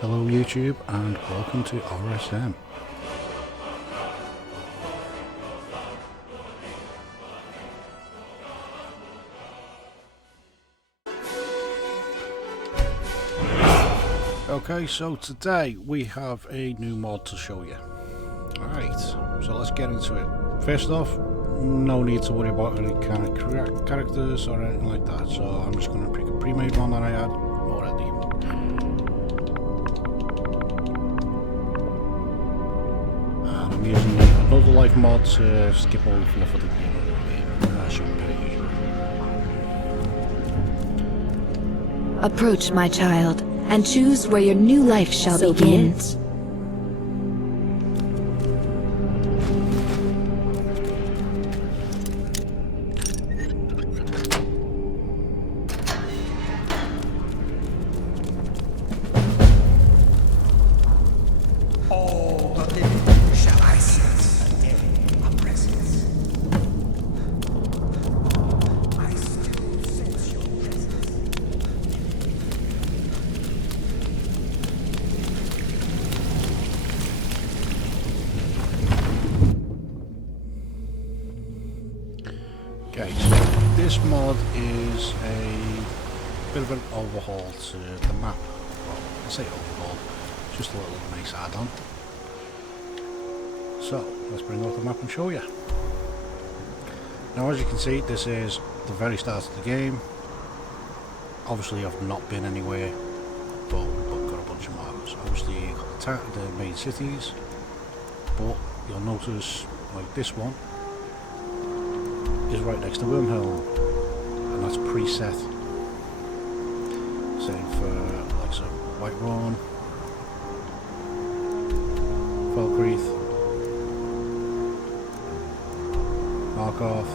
Hello YouTube and welcome to RSM. Okay, so today we have a new mod to show you. Alright, so let's get into it. First off, no need to worry about any kind of characters or anything like that, so I'm just going to pick a pre-made one that I had already. And I'm using another life mod to skip all the fluff of the game. Approach, my child, and choose where your new life shall begin. All the living shall I sense a presence. I still sense your presence. Okay, so this mod is a bit of an overhaul to the map. Well, I say overhaul, just a little nice add-on. So, let's bring up the map and show you. Now as you can see, this is the very start of the game. Obviously I've not been anywhere, but we've got a bunch of markers. Obviously you've got the main cities, but you'll notice, like this one, is right next to Wormhole, and that's preset. Same for like so Whiterun, Falkreath, Markarth,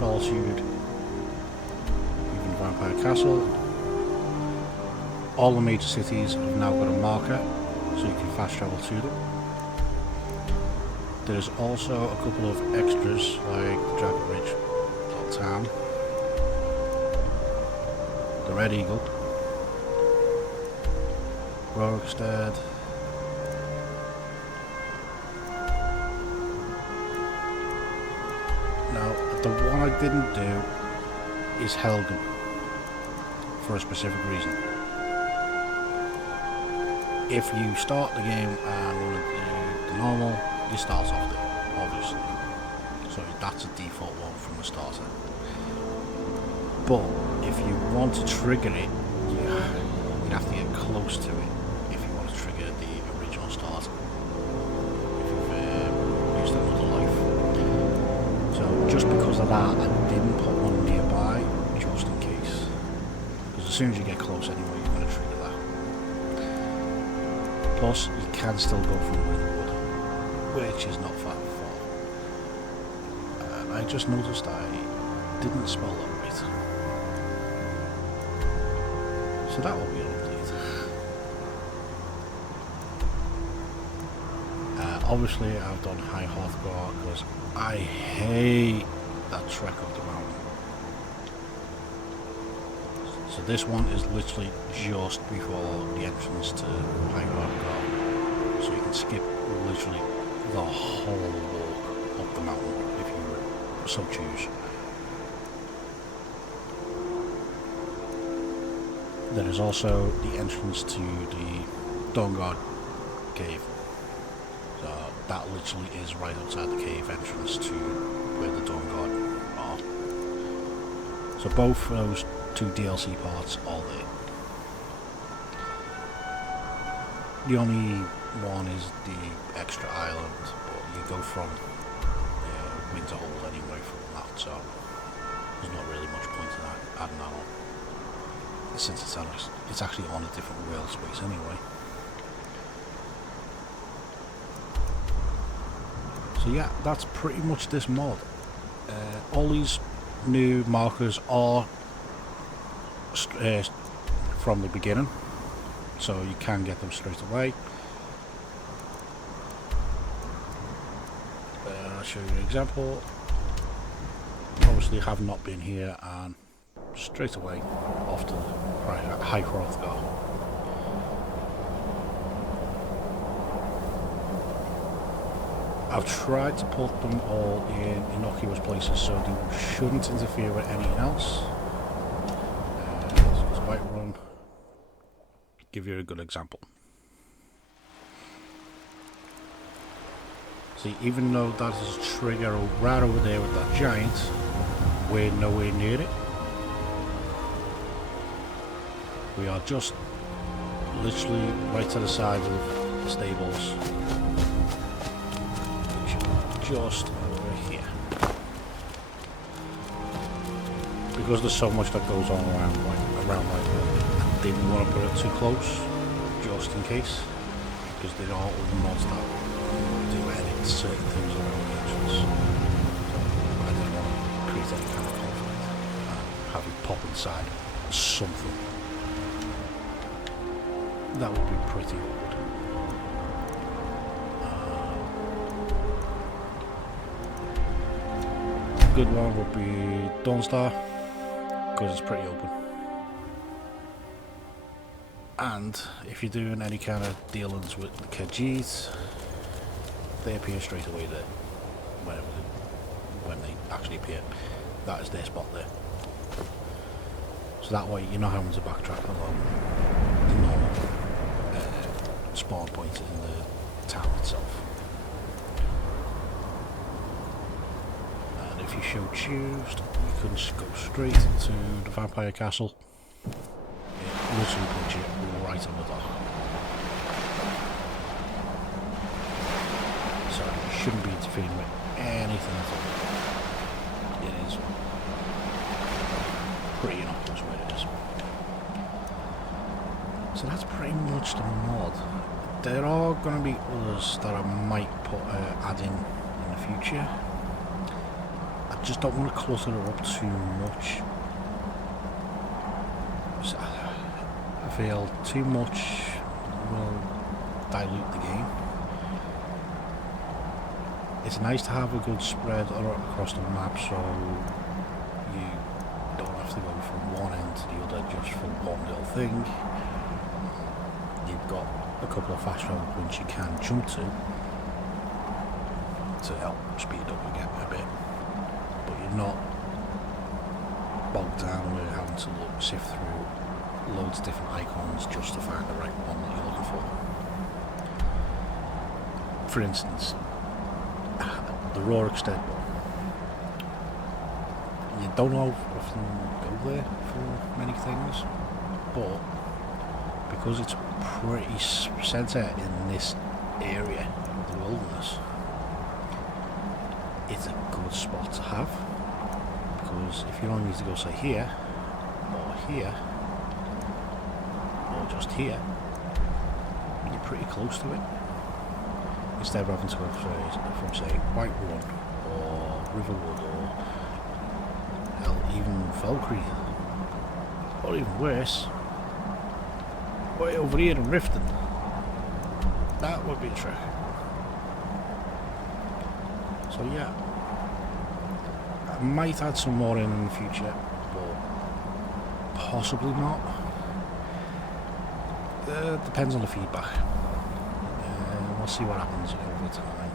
Solitude, even Vampire Castle. All the major cities have now got a marker, so you can fast travel to them. There's also a couple of extras like the Dragon Ridge little town, the Red Eagle, Rorikstead, now the one I didn't do is Helgen, for a specific reason. If you start the game and want to do the normal, you start off there, obviously. So that's a default one from the starter. But if you want to trigger it, you'd have to get close to it if you want to trigger the original starter. If you've used another life. So just because of that, I didn't put one nearby, just in case. Because as soon as you get close anyway, you're going to trigger that. Plus, you can still go from Winwood, which is not far. And I just noticed I didn't spell that right. So that will be an update. Obviously I've done High Hrothgar because I hate that trek up the mountain. So this one is literally just before the entrance to High Hrothgar. So you can skip literally the whole walk up the mountain if you so choose. There is also the entrance to the Dawnguard cave. So that literally is right outside the cave entrance to where the Dawnguard are. So both those two DLC parts are there. The only one is the extra island, but you go from Winterhold anyway from that, so there's not really much point in adding that on, since it's actually on a different world space anyway. So yeah, that's pretty much this mod. All these new markers are from the beginning, so you can get them straight away. I'll show you an example. Obviously have not been here, and straight away off to High Hrothgar. I've tried to put them all in innocuous places so they shouldn't interfere with anything else. So it's Whiterun. Give you a good example. See, even though that is a trigger right over there with that giant, we're nowhere near it. We are just literally right to the side of the stables, which are just over here. Because there's so much that goes on around I didn't want to put it too close, just in case, because there are other mods that do edit certain things around the entrance. So I didn't want to create any kind of conflict and have it pop inside something. That would be pretty awkward. A good one would be Dawnstar, because it's pretty open. And if you're doing any kind of dealings with the Khajiits, they appear straight away there. When they actually appear, that is their spot there. So that way you're not having to backtrack along the normal spawn point in the town itself. And if you so choose, you can just go straight to the vampire castle. It literally puts you right on the dock. So you shouldn't be interfering with anything at all. It is pretty innocuous where it is. So that's pretty much the mod. There are going to be others that I might add in the future. I just don't want to clutter it up too much. So I feel too much will dilute the game. It's nice to have a good spread across the map, so you don't have to go from one end to the other just for one little thing. You've got a couple of fast travel points you can jump to help speed up again a bit, but you're not bogged down with having to sift through loads of different icons just to find the right one that you're looking for. For instance, the Rorik's Extend one. You don't often go there for many things, but because it's pretty centre in this area of the wilderness, it's a good spot to have, because if you only need to go say here or just here, you're pretty close to it, instead of having to go from say Whiterun or Riverwood or hell, even Falkreath, or even worse, way over here in Riften. That would be a trick. So yeah, I might add some more in the future, but possibly not. Depends on the feedback. We'll see what happens over time.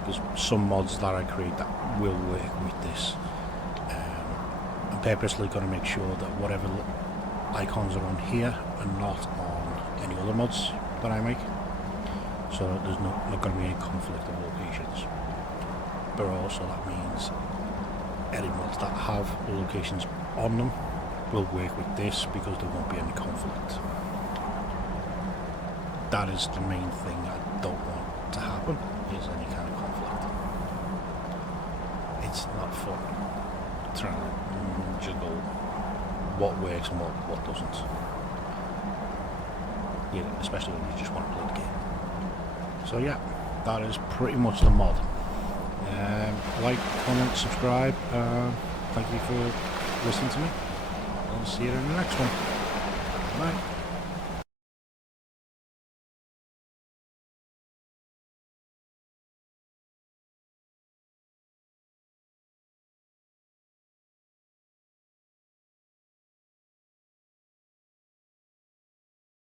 Because some mods that I create that will work with this. I'm purposely going to make sure that whatever icons are on here are not on any other mods that I make, so there's not going to be any conflict of locations. But also that means any mods that have locations on them will work with this, because there won't be any conflict. That is the main thing I don't want to happen, is any kind of conflict. It's not fun trying to juggle what works and what doesn't. You know, especially when you just want to play the game. So yeah, that is pretty much the mod. Like, comment, subscribe. Thank you for listening to me. I'll see you in the next one. Bye.